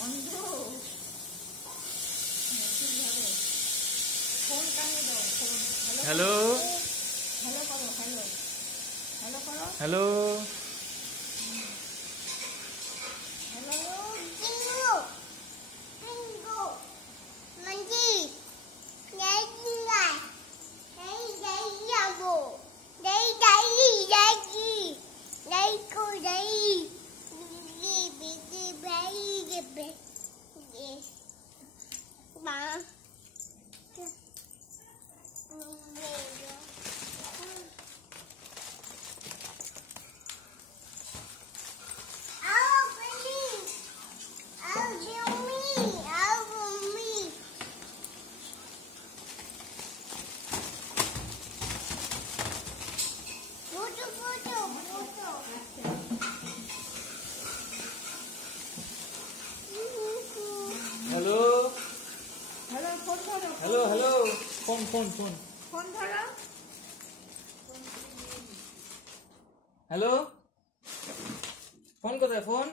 বন্ধ ফোন টানিয়ে দাও ফোন হ্যালো হ্যালো করো হ্যালো হ্যালো করো hello hello hello hello phone ধরো hello hello phone phone phone phone ধরো হ্যালো ফোন কোথায় ফোন